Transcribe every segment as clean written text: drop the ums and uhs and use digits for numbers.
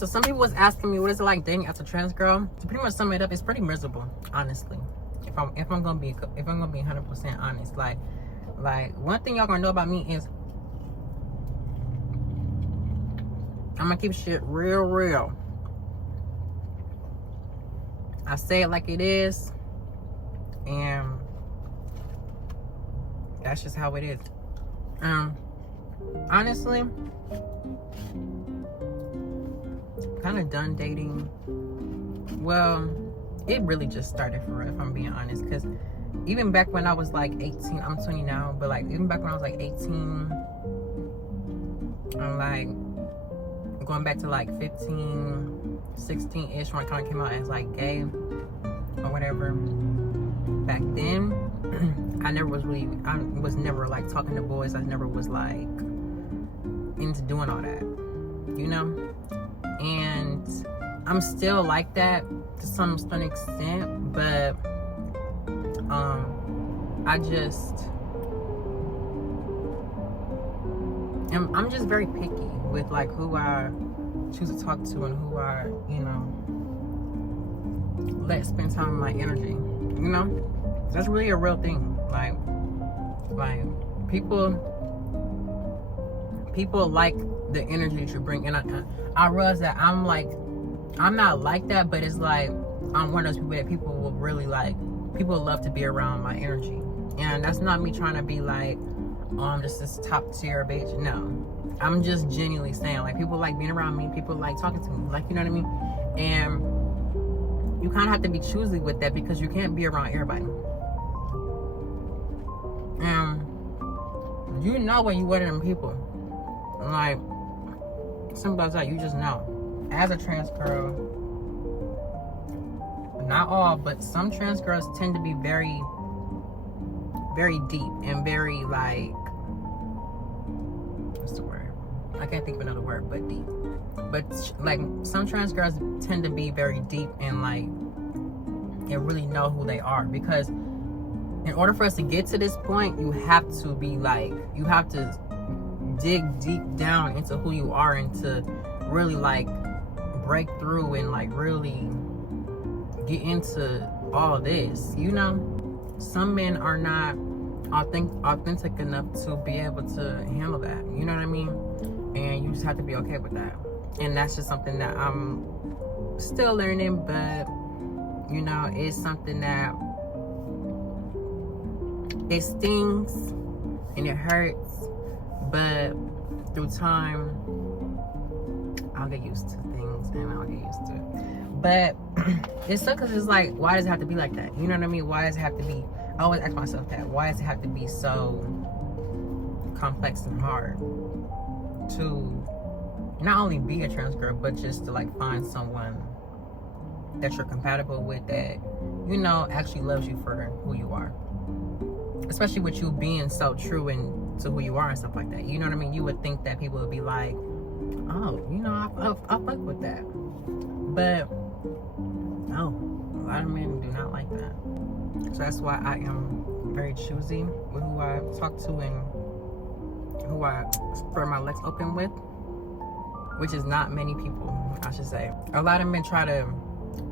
So some people was asking me, what is it like dating as a trans girl? To pretty much sum it up, it's pretty miserable, honestly. If I'm gonna be 100% honest, like one thing y'all gonna know about me is I'm gonna keep shit real. I say it like it is, and that's just how it is. Honestly, kind of done dating. Well, it really just started for real, if I'm being honest, because even back when I was like 18, I'm 20 now, but like even back when I was like 18, I'm like going back to like 15, 16-ish when I kind of came out as like gay or whatever. Back then, I was never like talking to boys. I never was like into doing all that, you know? And I'm still like that to some extent, but I'm just very picky with like who I choose to talk to and who I, you know, let spend time with my energy, you know? That's really a real thing. Like people like the energy that you bring, and I realize that I'm not like that, but it's like I'm one of those people that people will really like. People love to be around my energy, and that's not me trying to be like, oh, I'm just this top tier bitch. No, I'm just genuinely saying, like, people like being around me, people like talking to me, like, you know what I mean? And you kind of have to be choosy with that because you can't be around everybody. And you know when you one of them people, like, simple as that, you just know. As a trans girl, not all, but some trans girls tend to be very, very deep and very like, what's the word? I can't think of another word, but deep. But like some trans girls tend to be very deep and like, and really know who they are, because in order for us to get to this point, you have to be like, you have to dig deep down into who you are and to really like break through and like really get into all this, you know? Some men are not authentic enough to be able to handle that, you know what I mean? And you just have to be okay with that. And that's just something that I'm still learning, but you know, it's something that it stings and it hurts, but through time I'll get used to things and I'll get used to it. But it's so, because it's like, why does it have to be like that? You know what I mean? Why does it have to be, I always ask myself that, why does it have to be so complex and hard to not only be a trans girl, but just to like find someone that you're compatible with, that, you know, actually loves you for who you are, especially with you being so true and to who you are and stuff like that. You know what I mean? You would think that people would be like, oh, you know, I fuck with that, but no, a lot of men do not like that. So that's why I am very choosy with who I talk to and who I spread my legs open with, which is not many people, I should say. A lot of men try to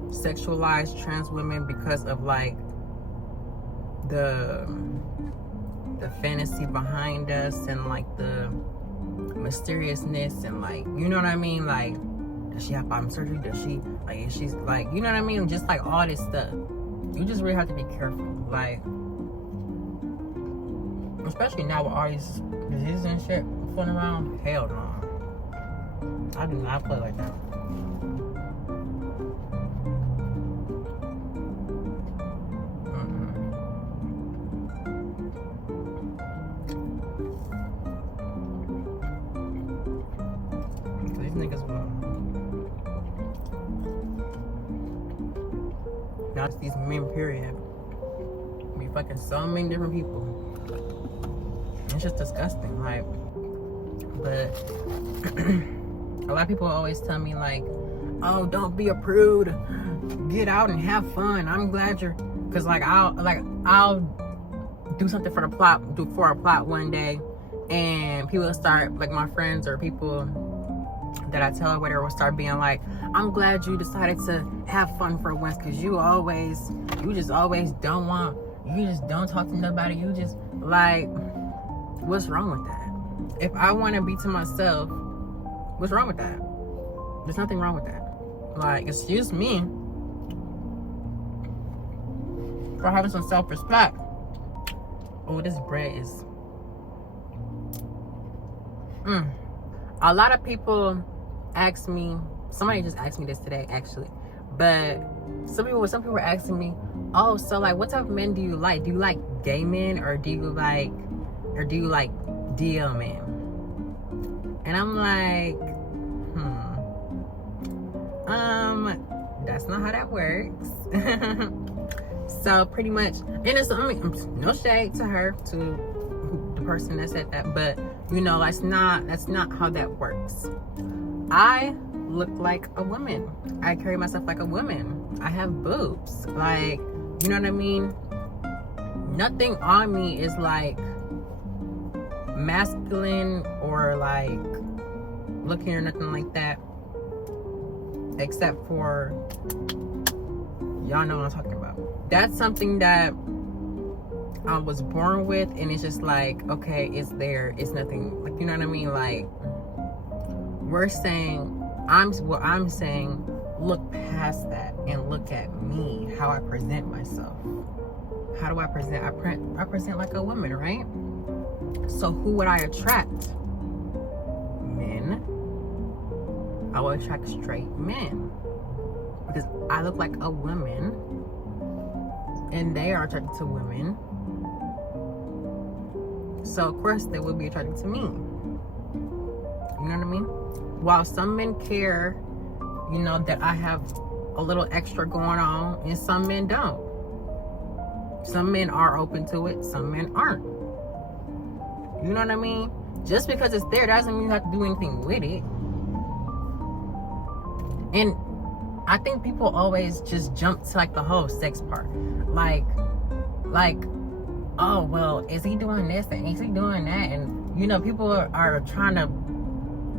sexualize trans women because of like the fantasy behind us and like the mysteriousness and like, you know what I mean? Like, does she have bottom surgery? Does she, like, is she's like, you know what I mean? Just like all this stuff. You just really have to be careful. Like, especially now with all these diseases and shit floating around. Hell no. I do not play like that. These niggas will. Not these men, period. Be fucking so many different people. It's just disgusting. Like, but a lot of people always tell me like, oh, don't be a prude, get out and have fun. I'm glad you're, because like I'll do something for the plot, do for a plot one day, and people start, like my friends or people that I tell her whatever will start being like, I'm glad you decided to have fun for once, because you just always don't talk to nobody. You just like, what's wrong with that? If I want to be to myself, what's wrong with that? There's nothing wrong with that. Like, excuse me for having some self-respect. Oh, this bread is a lot of people ask me, somebody just asked me this today actually, but some people were asking me, oh, so like what type of men do you like? Do you like gay men, or do you like DL men? And I'm like, that's not how that works. So pretty much, and it's, I mean, no shade to her, to the person that said that, but you know, that's not how that works. I look like a woman. I carry myself like a woman. I have boobs. Like, you know what I mean? Nothing on me is like masculine or like looking or nothing like that, except for, y'all know what I'm talking about. That's something that I was born with, and it's just like, okay, it's there. It's nothing, like, you know what I mean? Like, I'm saying, look past that and look at me, how I present myself. How do I present? I present like a woman, right? So who would I attract? Men. I will attract straight men, because I look like a woman and they are attracted to women. So of course they will be attracted to me. You know what I mean? While some men care, you know, that I have a little extra going on, and some men don't. Some men are open to it, some men aren't. You know what I mean? Just because it's there doesn't mean you have to do anything with it. And I think people always just jump to like the whole sex part. Like, oh, well, is he doing this and is he doing that? And, you know, people are trying to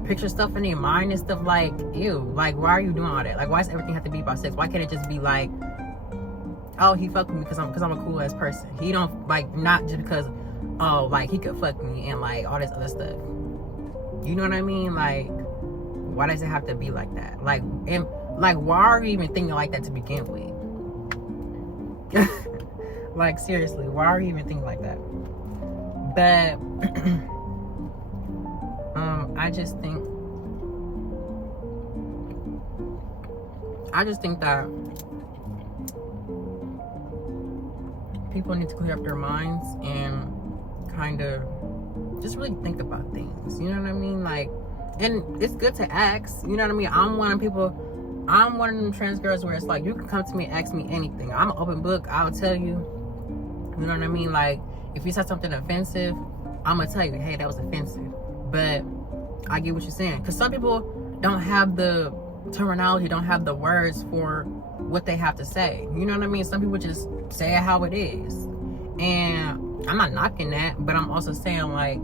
picture stuff in their mind and stuff like, ew, like, why are you doing all that? Like, why does everything have to be about sex? Why can't it just be like, oh, he fucked me because I'm a cool ass person. He don't, like, not just because, oh, like, he could fuck me and like all this other stuff. You know what I mean? Like, why does it have to be like that? Like, and like, why are you even thinking like that to begin with? Like, seriously, why are you even thinking like that? But I just think that people need to clear up their minds and kind of just really think about things. You know what I mean? Like, and it's good to ask. You know what I mean? I'm one of them trans girls where it's like, you can come to me and ask me anything. I'm an open book. I'll tell you. You know what I mean? Like, if you said something offensive, I'm gonna tell you, hey, that was offensive. But I get what you're saying, because some people don't have the terminology, don't have the words for what they have to say. You know what I mean? Some people just say it how it is, and I'm not knocking that, but I'm also saying, like,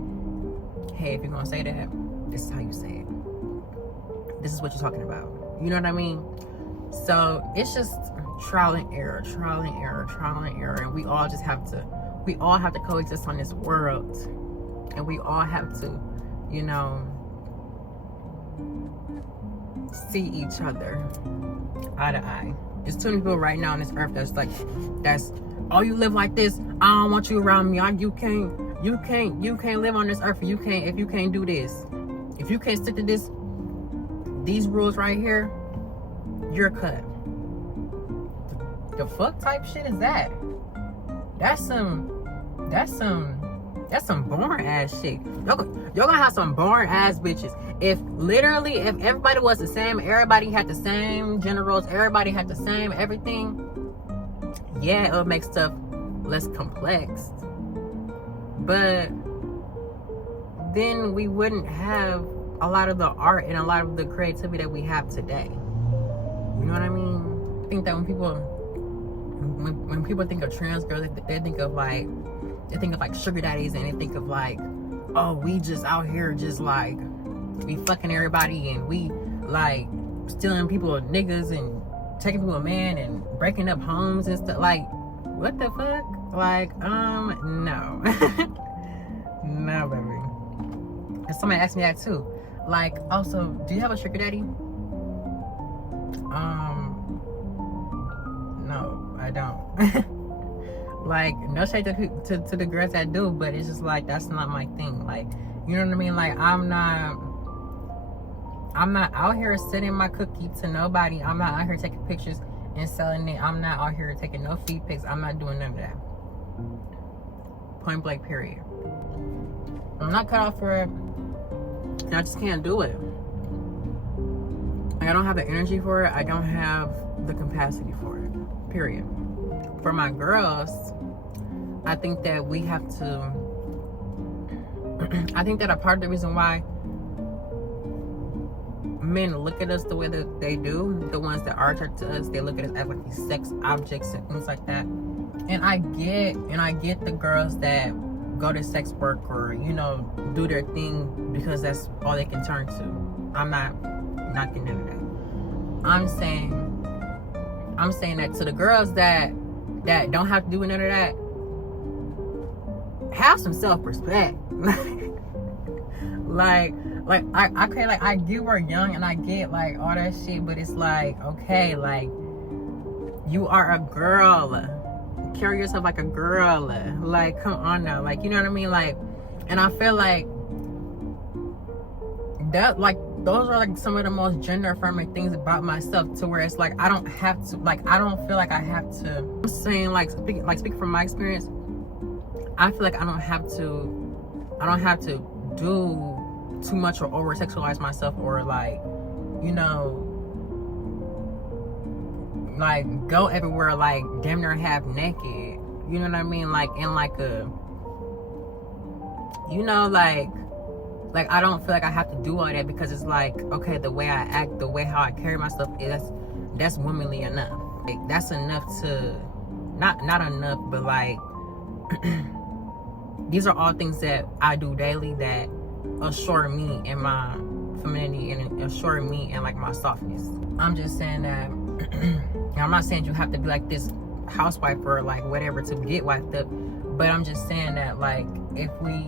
hey, if you're gonna say that, this is how you say it. This is what you're talking about. You know what I mean? So it's just trial and error, and we all have to coexist on this world, and we all have to, you know, see each other eye to eye. There's too many people right now on this earth that's oh, you live like this, I don't want you around me. You can't live on this earth if you can't do this. If you can't stick to these rules right here, you're cut. The fuck type shit is that? That's some boring ass shit. Y'all gonna have some boring ass bitches. If everybody was the same, everybody had the same generals, everybody had the same everything, yeah, it would make stuff less complex. But then we wouldn't have a lot of the art and a lot of the creativity that we have today. You know what I mean? I think that when people think of trans girls, they think of like sugar daddies, and they think of like, oh, we just out here just like we fucking everybody and we like stealing people niggas and taking people man and breaking up homes and stuff. Like, what the fuck? Like, no. No, baby. And somebody asked me that too. Like, also, do you have a sugar daddy? No, I don't. Like, no shade to the girls that do, but it's just like, that's not my thing. Like, you know what I mean? Like, I'm not out here sending my cookie to nobody. I'm not out here taking pictures and selling it. I'm not out here taking no feed pics. I'm not doing none of that. Point blank, period. I'm not cut off for it. I just can't do it. Like, I don't have the energy for it. I don't have the capacity for it. Period. For my girls, I think that we have to. I think that a part of the reason why men look at us the way that they do, the ones that are attracted to us, they look at us as like these sex objects and things like that. And I get the girls that go to sex work or, you know, do their thing because that's all they can turn to. I'm not knocking into that. I'm saying that to the girls that don't have to do none of that, have some self-respect. like I get we're young and I get like all that shit, but it's like, okay, like, you are a girl. Carry yourself like a girl. Like, come on now. Like, you know what I mean? Like, and I feel like that, like, those are like some of the most gender affirming things about myself, to where it's like, I don't have to, like, I don't feel like I have to. I'm saying, like, speaking from my experience, I feel like I don't have to do too much or over sexualize myself, or like, you know, like go everywhere like damn near half naked. You know what I mean? Like, in like a, you know, like I don't feel like I have to do all that, because it's like, okay, the way I act, the way how I carry myself, that's womanly enough. Like, that's enough to, not enough, but like these are all things that I do daily that assure me in my femininity and assure me in like my softness. I'm just saying that I'm not saying you have to be like this housewife or like whatever to get wiped up, but I'm just saying that, like, if we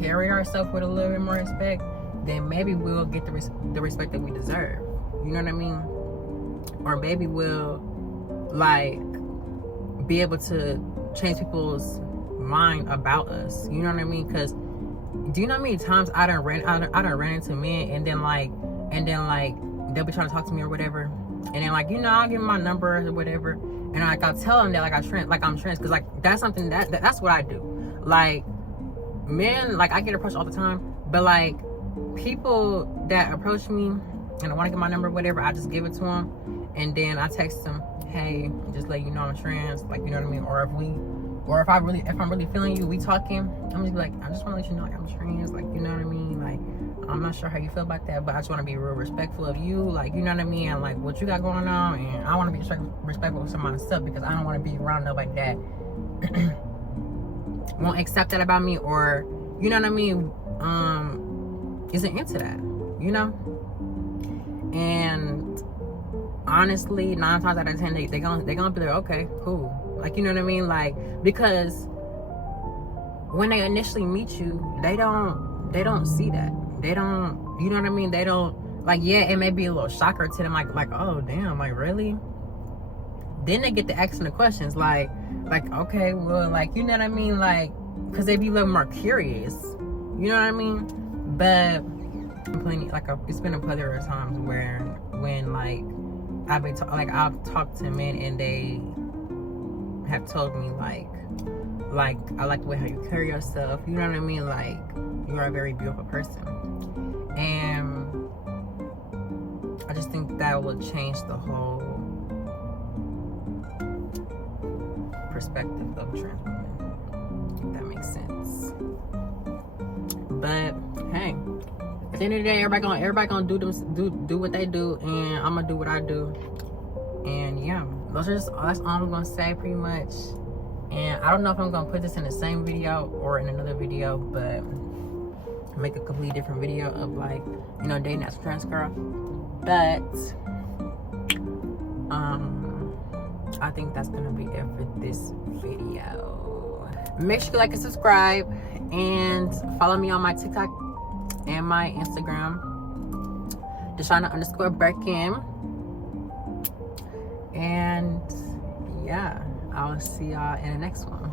carry ourselves with a little bit more respect, then maybe we'll get the respect that we deserve. You know what I mean? Or maybe we'll like be able to change people's mind about us. You know what I mean? Because do you know how many times I done ran into men and then like they'll be trying to talk to me or whatever, and then like, you know, I'll give them my number or whatever, and like I'll tell them that like I'm trans, because like that's something that's what I do. Like, men, like, I get approached all the time, but like people that approach me and I want to get my number or whatever, I just give it to them, and then I text them, hey, just let you know I'm trans, like, you know what I mean? Or if I'm really feeling you, we talking, I'm just like, I just want to let you know, like, I'm trans, like, you know what I mean? Like, I'm not sure how you feel about that, but I just want to be real respectful of you, like, you know what I mean? And like what you got going on, and I want to be respectful of myself, because I don't want to be around nobody that won't accept that about me, or, you know what I mean, isn't into that, you know? And honestly, 9 times out of 10, they gonna be like, okay, cool, like, you know what I mean? Like, because when they initially meet you, they don't see that. They don't, you know what I mean? They don't, like, yeah, it may be a little shocker to them, like, oh damn, like, really? Then they get to asking the questions, like, okay, well, like, you know what I mean? Like, because they be a little more curious, you know what I mean? But it's been a plethora of times when like I've talked to men and they have told me like I like the way how you carry yourself, you know what I mean? Like, you are a very beautiful person, and I just think that will change the whole perspective of trans women, if that makes sense. But hey, at the end of the day, everybody gonna do what they do, and I'm gonna do what I do. And yeah, that's all I'm gonna say pretty much. And I don't know if I'm gonna put this in the same video or in another video, but make a completely different video of like, you know, dating as a trans girl. But I think that's gonna be it for this video. Make sure you like and subscribe, and follow me on my TikTok and my Instagram, Deshauna_Birkin. And yeah, I'll see y'all in the next one.